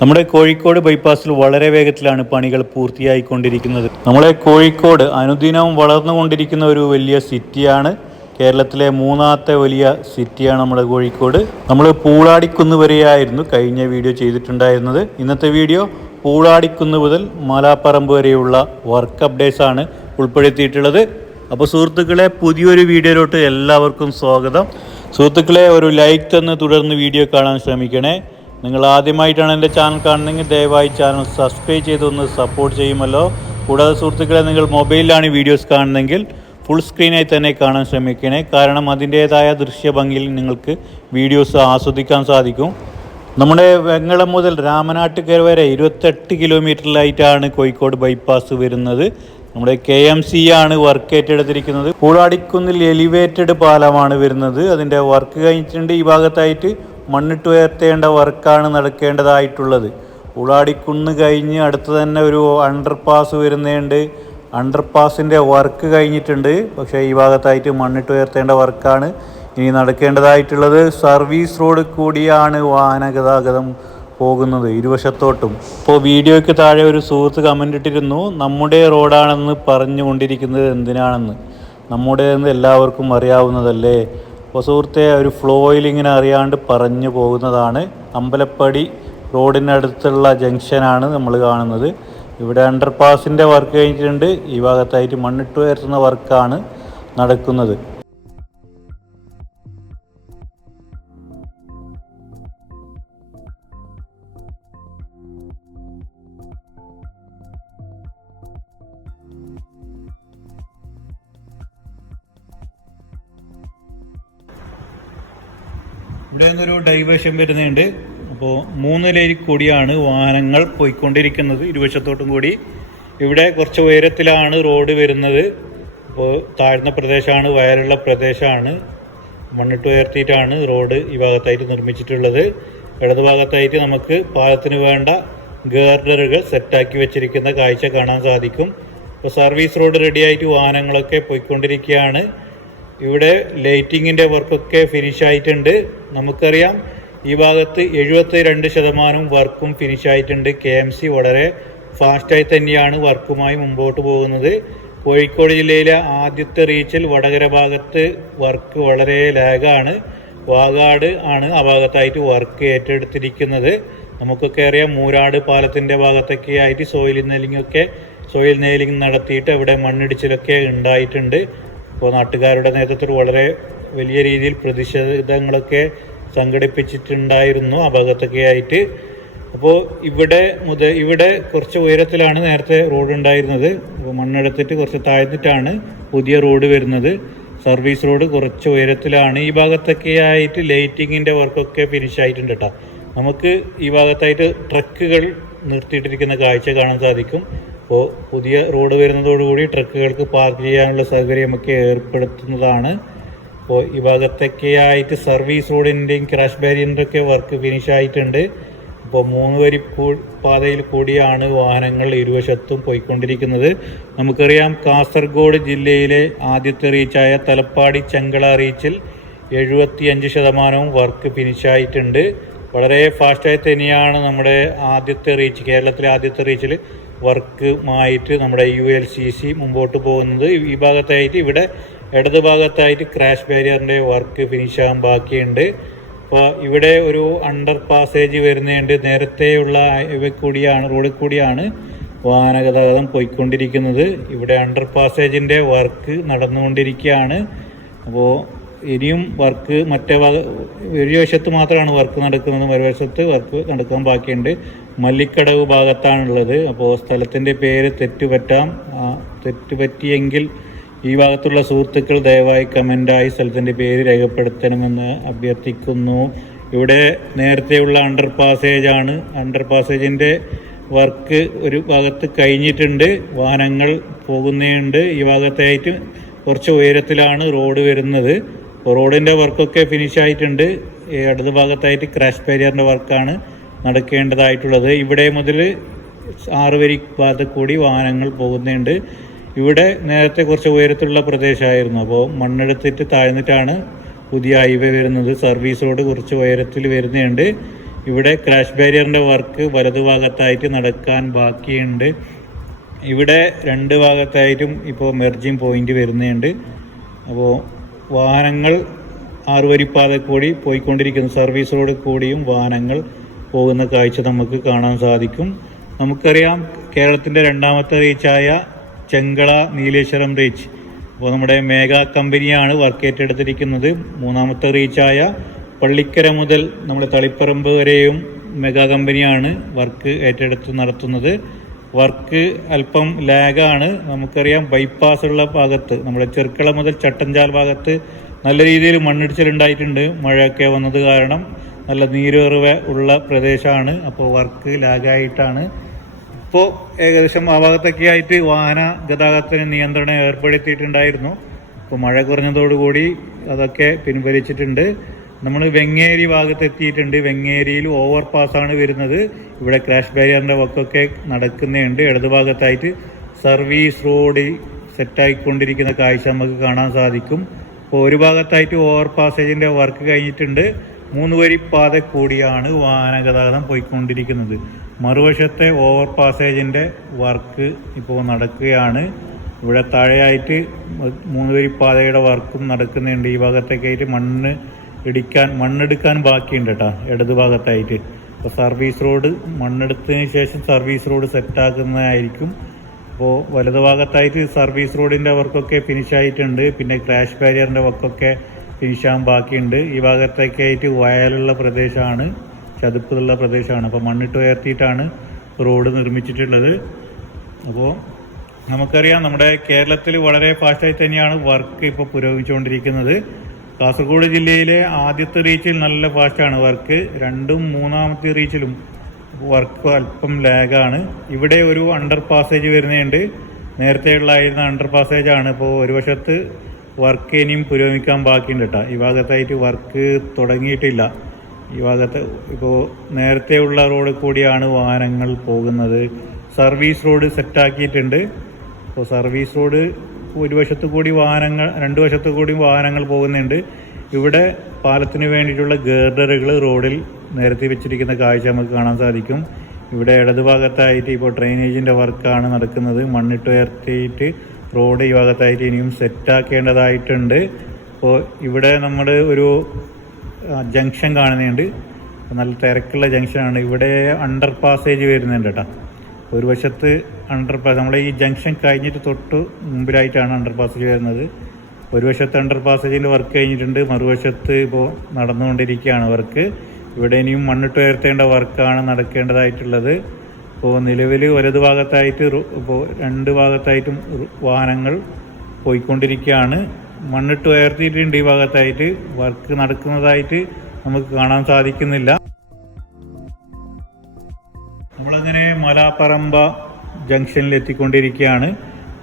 നമ്മുടെ കോഴിക്കോട് ബൈപ്പാസിൽ വളരെ വേഗത്തിലാണ് പണികൾ പൂർത്തിയായിക്കൊണ്ടിരിക്കുന്നത്. നമ്മളെ കോഴിക്കോട് അനുദിനവും വളർന്നുകൊണ്ടിരിക്കുന്ന ഒരു വലിയ സിറ്റിയാണ്. കേരളത്തിലെ മൂന്നാമത്തെ വലിയ സിറ്റിയാണ് നമ്മുടെ കോഴിക്കോട്. നമ്മൾ പൂളാടിക്കുന്ന് വരെയായിരുന്നു കഴിഞ്ഞ വീഡിയോ ചെയ്തിട്ടുണ്ടായിരുന്നത്. ഇന്നത്തെ വീഡിയോ പൂളാടിക്കുന്ന് മുതൽ മലാപ്പറമ്പ് വരെയുള്ള വർക്ക് അപ്ഡേറ്റ്സ് ആണ് ഉൾപ്പെടുത്തിയിട്ടുള്ളത്. അപ്പോൾ സുഹൃത്തുക്കളെ, പുതിയൊരു വീഡിയോയിലോട്ട് എല്ലാവർക്കും സ്വാഗതം. സുഹൃത്തുക്കളെ, ഒരു ലൈക്ക് തന്ന് തുടർന്ന് വീഡിയോ കാണാൻ ശ്രമിക്കണേ. നിങ്ങൾ ആദ്യമായിട്ടാണ് എൻ്റെ ചാനൽ കാണുന്നതെങ്കിൽ ദയവായി ചാനൽ സബ്സ്ക്രൈബ് ചെയ്തൊന്ന് സപ്പോർട്ട് ചെയ്യുമല്ലോ. കൂടാതെ സുഹൃത്തുക്കളെ, നിങ്ങൾ മൊബൈലിലാണ് വീഡിയോസ് കാണുന്നതെങ്കിൽ ഫുൾ സ്ക്രീനായി തന്നെ കാണാൻ ശ്രമിക്കണേ. കാരണം അതിൻ്റേതായ ദൃശ്യഭംഗിയിൽ നിങ്ങൾക്ക് വീഡിയോസ് ആസ്വദിക്കാൻ സാധിക്കും. നമ്മുടെ വെങ്ങളം മുതൽ രാമനാട്ടുകര വരെ 28 കിലോമീറ്ററിലായിട്ടാണ് കോഴിക്കോട് ബൈപ്പാസ് വരുന്നത്. നമ്മുടെ KMC ആണ് വർക്ക് ഏറ്റെടുത്തിരിക്കുന്നത്. പൂളാടിക്കുന്നിൽ എലിവേറ്റഡ് പാലമാണ് വരുന്നത്. അതിൻ്റെ വർക്ക് കഴിഞ്ഞിട്ടുണ്ട്. ഈ ഭാഗത്തായിട്ട് മണ്ണിട്ട് ഉയർത്തേണ്ട വർക്കാണ് നടക്കേണ്ടതായിട്ടുള്ളത്. പൂളാടിക്കുന്ന് കഴിഞ്ഞ് അടുത്ത് തന്നെ ഒരു അണ്ടർപാസ് വരുന്നുണ്ട്. അണ്ടർപാസിൻ്റെ വർക്ക് കഴിഞ്ഞിട്ടുണ്ട്. പക്ഷേ ഈ ഭാഗത്തായിട്ട് മണ്ണിട്ട് ഉയർത്തേണ്ട വർക്കാണ് ഇനി നടക്കേണ്ടതായിട്ടുള്ളത്. സർവീസ് റോഡ് കൂടിയാണ് വാഹന ഗതാഗതം പോകുന്നത് ഇരുവശത്തോട്ടും. ഇപ്പോൾ വീഡിയോയ്ക്ക് താഴെ ഒരു സുഹൃത്ത് കമൻ്റ് ഇട്ടിരുന്നു, നമ്മുടെ റോഡാണെന്ന് പറഞ്ഞുകൊണ്ടിരിക്കുന്നത് എന്തിനാണെന്ന്. നമ്മുടേതെന്ന് എല്ലാവർക്കും അറിയാവുന്നതല്ലേ. അപ്പോൾ സുഹൃത്തെ, ഒരു ഫ്ലോയിൽ ഇങ്ങനെ അറിയാണ്ട് പറഞ്ഞു പോകുന്നതാണ്. അമ്പലപ്പടി റോഡിനടുത്തുള്ള ജംഗ്ഷനാണ് നമ്മൾ കാണുന്നത്. ഇവിടെ അണ്ടർപാസിൻ്റെ വർക്ക് കഴിഞ്ഞിട്ടുണ്ട്. ഈ ഭാഗത്തായിട്ട് മണ്ണിട്ട് ഉയർത്തുന്ന വർക്കാണ് നടക്കുന്നത്. ഇവിടെ നിന്നൊരു ഡൈവേഷൻ വരുന്നുണ്ട്. അപ്പോൾ 3 ലൈൻ കൂടിയാണ് വാഹനങ്ങൾ പോയിക്കൊണ്ടിരിക്കുന്നത് ഇരുവശത്തോട്ടും കൂടി. ഇവിടെ കുറച്ച് ഉയരത്തിലാണ് റോഡ് വരുന്നത്. അപ്പോൾ താഴ്ന്ന പ്രദേശമാണ്, വയലുള്ള പ്രദേശമാണ്. മണ്ണിട്ട് ഉയർത്തിയിട്ടാണ് റോഡ് ഈ ഭാഗത്തായിട്ട് നിർമ്മിച്ചിട്ടുള്ളത്. ഇടതുഭാഗത്തായിട്ട് നമുക്ക് പാലത്തിന് വേണ്ട ഗാർഡറുകൾ സെറ്റാക്കി വെച്ചിരിക്കുന്ന കാഴ്ച കാണാൻ സാധിക്കും. അപ്പോൾ സർവീസ് റോഡ് റെഡിയായിട്ട് വാഹനങ്ങളൊക്കെ പോയിക്കൊണ്ടിരിക്കുകയാണ്. ഇവിടെ ലൈറ്റിങ്ങിൻ്റെ വർക്കൊക്കെ ഫിനിഷ് ആയിട്ടുണ്ട്. നമുക്കറിയാം ഈ ഭാഗത്ത് 72% വർക്കും ഫിനിഷ് ആയിട്ടുണ്ട്. KMC വളരെ ഫാസ്റ്റായി തന്നെയാണ് വർക്കുമായി മുമ്പോട്ട് പോകുന്നത്. കോഴിക്കോട് ജില്ലയിലെ ആദ്യത്തെ റീച്ചിൽ വടകര ഭാഗത്ത് വർക്ക് വളരെ ലാഗാണ്. വാഗാട് ആണ് ആ ഭാഗത്തായിട്ട് വർക്ക് ഏറ്റെടുത്തിരിക്കുന്നത്. നമുക്കൊക്കെ അറിയാം, മൂരാട് പാലത്തിൻ്റെ ഭാഗത്തൊക്കെ ആയിട്ട് സോയിൽ നെയിലിംഗ് നടത്തിയിട്ട് അവിടെ മണ്ണിടിച്ചിലൊക്കെ ഉണ്ടായിട്ടുണ്ട്. അപ്പോൾ നാട്ടുകാരുടെ നേതൃത്വത്തിൽ വളരെ വലിയ രീതിയിൽ പ്രതിഷേധങ്ങളൊക്കെ സംഘടിപ്പിച്ചിട്ടുണ്ടായിരുന്നു ആ ഭാഗത്തൊക്കെ ആയിട്ട്. അപ്പോൾ ഇവിടെ കുറച്ച് ഉയരത്തിലാണ് നേരത്തെ റോഡ് ഉണ്ടായിരുന്നത്. അപ്പോൾ മണ്ണെടുത്തിട്ട് കുറച്ച് താഴ്ന്നിട്ടാണ് പുതിയ റോഡ് വരുന്നത്. സർവീസ് റോഡ് കുറച്ച് ഉയരത്തിലാണ്. ഈ ഭാഗത്തൊക്കെ ആയിട്ട് ലൈറ്റിങ്ങിൻ്റെ വർക്കൊക്കെ ഫിനിഷ് ആയിട്ടുണ്ട് കേട്ടോ. നമുക്ക് ഈ ഭാഗത്തായിട്ട് ട്രക്കുകൾ നിർത്തിയിട്ടിരിക്കുന്ന കാഴ്ച കാണാൻ സാധിക്കും. അപ്പോൾ പുതിയ റോഡ് വരുന്നതോടുകൂടി ട്രക്കുകൾക്ക് പാർക്ക് ചെയ്യാനുള്ള സൗകര്യമൊക്കെ ഏർപ്പെടുത്തുന്നതാണ്. അപ്പോൾ ഈ ഭാഗത്തൊക്കെ ആയിട്ട് സർവീസ് റോഡിൻ്റെയും ക്രാഷ് ബാരിയറിൻ്റെയൊക്കെ വർക്ക് ഫിനിഷ് ആയിട്ടുണ്ട്. അപ്പോൾ 3 വരി പാതയിൽ കൂടിയാണ് വാഹനങ്ങൾ ഇരുവശത്തും പോയിക്കൊണ്ടിരിക്കുന്നത്. നമുക്കറിയാം, കാസർഗോഡ് ജില്ലയിലെ ആദ്യത്തെ റീച്ചായ തലപ്പാടി ചെങ്കള റീച്ചിൽ 75% വർക്ക് ഫിനിഷ് ആയിട്ടുണ്ട്. വളരെ ഫാസ്റ്റായി തന്നെയാണ് നമ്മുടെ കേരളത്തിലെ ആദ്യത്തെ റീച്ചിൽ വർക്കുമായിട്ട് നമ്മുടെ ULCC മുമ്പോട്ട് പോകുന്നത്. ഈ ഭാഗത്തായിട്ട് ഇവിടെ ഇടത് ഭാഗത്തായിട്ട് ക്രാഷ് ബാരിയറിൻ്റെ വർക്ക് ഫിനിഷ് ആകാൻ ബാക്കിയുണ്ട്. അപ്പോൾ ഇവിടെ ഒരു അണ്ടർ പാസേജ് വരുന്നുണ്ട്. നേരത്തെയുള്ള റോഡിൽ കൂടിയാണ് വാഹന ഗതാഗതം പോയിക്കൊണ്ടിരിക്കുന്നത്. ഇവിടെ അണ്ടർ പാസേജിൻ്റെ വർക്ക് നടന്നുകൊണ്ടിരിക്കുകയാണ്. അപ്പോൾ ഇനിയും വർക്ക് ഒരു വശത്ത് മാത്രമാണ് വർക്ക് നടക്കുന്നത്, മറുവശത്ത് വർക്ക് നടക്കാൻ ബാക്കിയുണ്ട്. മല്ലിക്കടവ് ഭാഗത്താണുള്ളത്. അപ്പോൾ സ്ഥലത്തിൻ്റെ പേര് തെറ്റുപറ്റിയെങ്കിൽ ഈ ഭാഗത്തുള്ള സുഹൃത്തുക്കൾ ദയവായി കമൻ്റായി സ്ഥലത്തിൻ്റെ പേര് രേഖപ്പെടുത്തണമെന്ന് അഭ്യർത്ഥിക്കുന്നു. ഇവിടെ നേരത്തെയുള്ള അണ്ടർ പാസേജിൻ്റെ വർക്ക് ഒരു ഭാഗത്ത് കഴിഞ്ഞിട്ടുണ്ട്. വാഹനങ്ങൾ പോകുന്നുണ്ട്. ഈ ഭാഗത്തായിട്ട് കുറച്ച് ഉയരത്തിലാണ് റോഡ് വരുന്നത്. റോഡിൻ്റെ വർക്കൊക്കെ ഫിനിഷ് ആയിട്ടുണ്ട്. ഇടത് ഭാഗത്തായിട്ട് ക്രാഷ് ബാരിയറിൻ്റെ വർക്കാണ് നടക്കേണ്ടതായിട്ടുള്ളത്. ഇവിടെ മുതൽ 6 വരി ഭാഗത്ത് കൂടി വാഹനങ്ങൾ പോകുന്നുണ്ട്. ഇവിടെ നേരത്തെ കുറച്ച് ഉയരത്തിലുള്ള പ്രദേശമായിരുന്നു. അപ്പോൾ മണ്ണെടുത്തിട്ട് താഴ്ന്നിട്ടാണ് പുതിയ ഹൈവേ വരുന്നത്. സർവീസ് റോഡ് കുറച്ച് ഉയരത്തിൽ വരുന്നുണ്ട്. ഇവിടെ ക്രാഷ് ബാരിയറിൻ്റെ വർക്ക് വലതുഭാഗത്തായിട്ട് നടക്കാൻ ബാക്കിയുണ്ട്. ഇവിടെ രണ്ട് ഭാഗത്തായിട്ടും ഇപ്പോൾ മെർജിങ് പോയിന്റ് വരുന്നുണ്ട്. അപ്പോൾ വാഹനങ്ങൾ 6 വരിപ്പാത കൂടി പോയിക്കൊണ്ടിരിക്കുന്നു. സർവീസ് റോഡ് കൂടിയും വാഹനങ്ങൾ പോകുന്ന കാഴ്ച നമുക്ക് കാണാൻ സാധിക്കും. നമുക്കറിയാം കേരളത്തിൻ്റെ രണ്ടാമത്തെ റീച്ചായ ചെങ്കള നീലേശ്വരം റീച്ച് അപ്പോൾ നമ്മുടെ മേഘാ കമ്പനിയാണ് വർക്ക് ഏറ്റെടുത്തിരിക്കുന്നത്. മൂന്നാമത്തെ റീച്ചായ പള്ളിക്കര മുതൽ നമ്മുടെ തളിപ്പറമ്പ് വരെയും മെഗാ കമ്പനിയാണ് വർക്ക് ഏറ്റെടുത്ത് നടത്തുന്നത്. വർക്ക് അല്പം ലാഗാണ്. നമുക്കറിയാം ബൈപ്പാസ് ഉള്ള ഭാഗത്ത് നമ്മുടെ ചെർക്കള മുതൽ ചട്ടഞ്ചാൽ ഭാഗത്ത് നല്ല രീതിയിൽ മണ്ണിടിച്ചിലുണ്ടായിട്ടുണ്ട്. മഴയൊക്കെ വന്നത് കാരണം നല്ല നീരേറുവ ഉള്ള പ്രദേശമാണ്. അപ്പോൾ വർക്ക് ലാഗായിട്ടാണ്. ഇപ്പോൾ ഏകദേശം ആ ഭാഗത്തൊക്കെ ആയിട്ട് വാഹന ഗതാഗതത്തിന് നിയന്ത്രണം ഏർപ്പെടുത്തിയിട്ടുണ്ടായിരുന്നു. ഇപ്പോൾ മഴ കുറഞ്ഞതോടുകൂടി അതൊക്കെ പിൻവലിച്ചിട്ടുണ്ട്. നമ്മൾ വെങ്ങേരി ഭാഗത്ത് എത്തിയിട്ടുണ്ട്. വെങ്ങേരിയിൽ ഓവർ പാസ്സാണ് വരുന്നത്. ഇവിടെ ക്രാഷ് ബാരിയറിൻ്റെ വർക്കൊക്കെ നടക്കുന്നുണ്ട്. ഇടതുഭാഗത്തായിട്ട് സർവീസ് റോഡ് സെറ്റായിക്കൊണ്ടിരിക്കുന്ന കാഴ്ച നമുക്ക് കാണാൻ സാധിക്കും. അപ്പോൾ ഒരു ഭാഗത്തായിട്ട് ഓവർ പാസേജിൻ്റെ വർക്ക് കഴിഞ്ഞിട്ടുണ്ട്. 3 വരി പാത കൂടിയാണ് വാഹന ഗതാഗതം പോയിക്കൊണ്ടിരിക്കുന്നത്. മറുവശത്തെ ഓവർ പാസേജിൻ്റെ വർക്ക് ഇപ്പോൾ നടക്കുകയാണ്. ഇവിടെ താഴെയായിട്ട് 3 വരി പാതയുടെ വർക്കും നടക്കുന്നുണ്ട്. ഈ ഭാഗത്തേക്കായിട്ട് മണ്ണെടുക്കാൻ ബാക്കിയുണ്ട് കേട്ടോ, ഇടതുഭാഗത്തായിട്ട്. അപ്പോൾ സർവീസ് റോഡ് മണ്ണെടുത്തതിന് ശേഷം സർവീസ് റോഡ് സെറ്റാക്കുന്നതായിരിക്കും. അപ്പോൾ വലതുഭാഗത്തായിട്ട് സർവീസ് റോഡിൻ്റെ വർക്കൊക്കെ ഫിനിഷായിട്ടുണ്ട്. പിന്നെ ക്രാഷ് ബാരിയറിൻ്റെ വർക്കൊക്കെ ഫിനിഷാകാൻ ബാക്കിയുണ്ട്. ഈ ഭാഗത്തേക്കായിട്ട് വയലുള്ള പ്രദേശമാണ്, ചതുപ്പുള്ള പ്രദേശമാണ്. അപ്പോൾ മണ്ണിട്ട് ഉയർത്തിയിട്ടാണ് റോഡ് നിർമ്മിച്ചിട്ടുള്ളത്. അപ്പോൾ നമുക്കറിയാം നമ്മുടെ കേരളത്തിൽ വളരെ ഫാസ്റ്റായി തന്നെയാണ് വർക്ക് ഇപ്പോൾ പുരോഗമിച്ചുകൊണ്ടിരിക്കുന്നത്. കാസർഗോഡ് ജില്ലയിലെ ആദ്യത്തെ റീച്ചിൽ നല്ല ഫാസ്റ്റാണ് വർക്ക്. 2ഉം 3ാമത്തെ റീച്ചിലും വർക്ക് അല്പം ലാഗാണ്. ഇവിടെ ഒരു അണ്ടർ പാസേജ് വരുന്നുണ്ട്. നേരത്തെ ഉള്ളായിരുന്ന അണ്ടർ പാസേജാണ്. ഇപ്പോൾ ഒരു വശത്ത് വർക്ക് ഇനിയും പുരോഗമിക്കാൻ ബാക്കിയുണ്ട് കേട്ടോ. ഈ ഭാഗത്തായിട്ട് വർക്ക് തുടങ്ങിയിട്ടില്ല. ഈ ഭാഗത്ത് ഇപ്പോൾ നേരത്തെ ഉള്ള റോഡ് കൂടിയാണ് വാഹനങ്ങൾ പോകുന്നത്. സർവീസ് റോഡ് സെറ്റാക്കിയിട്ടുണ്ട്. അപ്പോൾ സർവീസ് റോഡ് ഒരു വശത്തു കൂടി വാഹനങ്ങൾ, 2 വശത്തു കൂടി വാഹനങ്ങൾ പോകുന്നുണ്ട്. ഇവിടെ പാലത്തിന് വേണ്ടിയിട്ടുള്ള ഗേർഡറുകൾ റോഡിൽ നിരത്തി വെച്ചിരിക്കുന്ന കാഴ്ച നമുക്ക് കാണാൻ സാധിക്കും. ഇവിടെ ഇടതുഭാഗത്തായിട്ട് ഇപ്പോൾ ഡ്രെയിനേജിൻ്റെ വർക്കാണ് നടക്കുന്നത്. മണ്ണിട്ട് ഉയർത്തിയിട്ട് റോഡ് ഈ ഭാഗത്തായിട്ട് ഇനിയും സെറ്റാക്കേണ്ടതായിട്ടുണ്ട്. അപ്പോൾ ഇവിടെ നമ്മൾ ഒരു ജംഗ്ഷൻ കാണുന്നുണ്ട്. നല്ല തിരക്കുള്ള ജംഗ്ഷനാണ്. ഇവിടെ അണ്ടർ പാസേജ് വരുന്നുണ്ട് കേട്ടോ. ഒരു വശത്ത് അണ്ടർ പാസ്, നമ്മളെ ഈ ജംഗ്ഷൻ കഴിഞ്ഞിട്ട് തൊട്ട് മുമ്പിലായിട്ടാണ് അണ്ടർ പാസേജ് വരുന്നത്. ഒരു വശത്ത് അണ്ടർ പാസേജിൻ്റെ വർക്ക് കഴിഞ്ഞിട്ടുണ്ട്. മറുവശത്ത് ഇപ്പോൾ നടന്നുകൊണ്ടിരിക്കുകയാണ് വർക്ക്. ഇവിടെ ഇനിയും മണ്ണിട്ട് ഉയർത്തേണ്ട വർക്കാണ് നടക്കേണ്ടതായിട്ടുള്ളത്. ഇപ്പോൾ നിലവിൽ വലതുഭാഗത്തായിട്ട് ഇപ്പോൾ 2 ഭാഗത്തായിട്ടും വാഹനങ്ങൾ പോയിക്കൊണ്ടിരിക്കുകയാണ്. മണ്ണിട്ട് ഉയർത്തിയിട്ടുണ്ട്. ഈ ഭാഗത്തായിട്ട് വർക്ക് നടക്കുന്നതായിട്ട് നമുക്ക് കാണാൻ സാധിക്കുന്നില്ല. നമ്മളങ്ങനെ മലാപ്പറമ്പ ജംഗ്ഷനിൽ എത്തിക്കൊണ്ടിരിക്കുകയാണ്.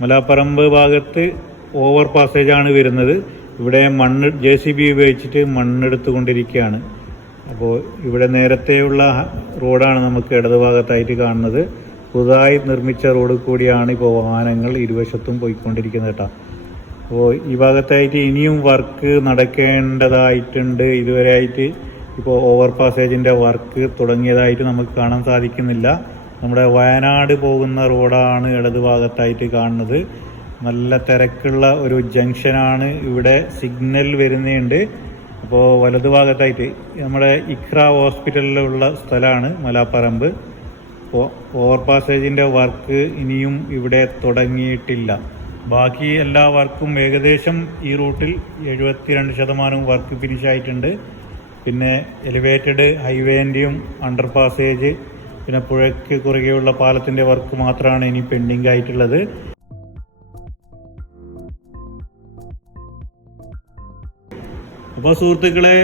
മലാപ്പറമ്പ് ഭാഗത്ത് ഓവർ പാസേജാണ് വരുന്നത്. ഇവിടെ JCB ഉപയോഗിച്ചിട്ട് മണ്ണെടുത്തുകൊണ്ടിരിക്കുകയാണ്. അപ്പോൾ ഇവിടെ നേരത്തെയുള്ള റോഡാണ് നമുക്ക് ഇടതുഭാഗത്തായിട്ട് കാണുന്നത്. പുതുതായി നിർമ്മിച്ച റോഡ് കൂടിയാണ് ഇപ്പോൾ വാഹനങ്ങൾ ഇരുവശത്തും പോയിക്കൊണ്ടിരിക്കുന്നത് കേട്ടോ. അപ്പോൾ ഈ ഭാഗത്തായിട്ട് ഇനിയും വർക്ക് നടക്കേണ്ടതായിട്ടുണ്ട്. ഇതുവരെയായിട്ട് ഇപ്പോൾ ഓവർ പാസേജിൻ്റെ വർക്ക് തുടങ്ങിയതായിട്ട് നമുക്ക് കാണാൻ സാധിക്കുന്നില്ല. നമ്മുടെ വയനാട് പോകുന്ന റോഡാണ് ഇടതുഭാഗത്തായിട്ട് കാണുന്നത്. നല്ല തിരക്കുള്ള ഒരു ജംഗ്ഷനാണ്. ഇവിടെ സിഗ്നൽ വരുന്നുണ്ട്. അപ്പോൾ വലതുഭാഗത്തായിട്ട് നമ്മുടെ ഇഖ്ര ഹോസ്പിറ്റലിലുള്ള സ്ഥലമാണ് മലാപ്പറമ്പ്. അപ്പോൾ ഓവർ പാസേജിൻ്റെ വർക്ക് ഇനിയും ഇവിടെ തുടങ്ങിയിട്ടില്ല. ബാക്കി എല്ലാ വർക്കും ഏകദേശം ഈ റൂട്ടിൽ 72% വർക്ക് ഫിനിഷായിട്ടുണ്ട്. പിന്നെ എലിവേറ്റഡ് ഹൈവേൻ്റെയും അണ്ടർ പാസേജ്, പിന്നെ പുഴയ്ക്ക് കുറുകെയുള്ള പാലത്തിൻ്റെ വർക്ക് മാത്രമാണ് ഇനി പെൻഡിങ് ആയിട്ടുള്ളത്. അപ്പോൾ സുഹൃത്തുക്കളെ,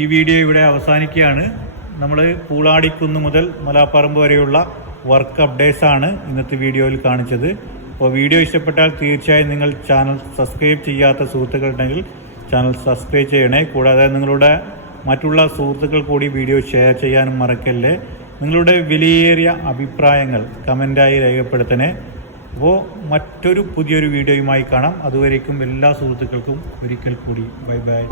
ഈ വീഡിയോ ഇവിടെ അവസാനിക്കുകയാണ്. നമ്മൾ പൂളാടിക്കുന്ന് മുതൽ മലാപ്പറമ്പ് വരെയുള്ള വർക്ക് അപ്ഡേറ്റ്സ് ആണ് ഇന്നത്തെ വീഡിയോയിൽ കാണിച്ചത്. അപ്പോൾ വീഡിയോ ഇഷ്ടപ്പെട്ടാൽ തീർച്ചയായും നിങ്ങൾ ചാനൽ സബ്സ്ക്രൈബ് ചെയ്യാത്ത സുഹൃത്തുക്കളുണ്ടെങ്കിൽ ചാനൽ സബ്സ്ക്രൈബ് ചെയ്യണേ. കൂടാതെ നിങ്ങളുടെ മറ്റുള്ള സുഹൃത്തുക്കൾ കൂടി വീഡിയോ ഷെയർ ചെയ്യാനും മറക്കല്ലേ. നിങ്ങളുടെ വിലയേറിയ അഭിപ്രായങ്ങൾ കമൻ്റായി രേഖപ്പെടുത്തണേ. അപ്പോൾ മറ്റൊരു പുതിയൊരു വീഡിയോയുമായി കാണാം. അതുവരേക്കും എല്ലാ സുഹൃത്തുക്കൾക്കും ഒരിക്കൽ കൂടി ബൈ ബൈ.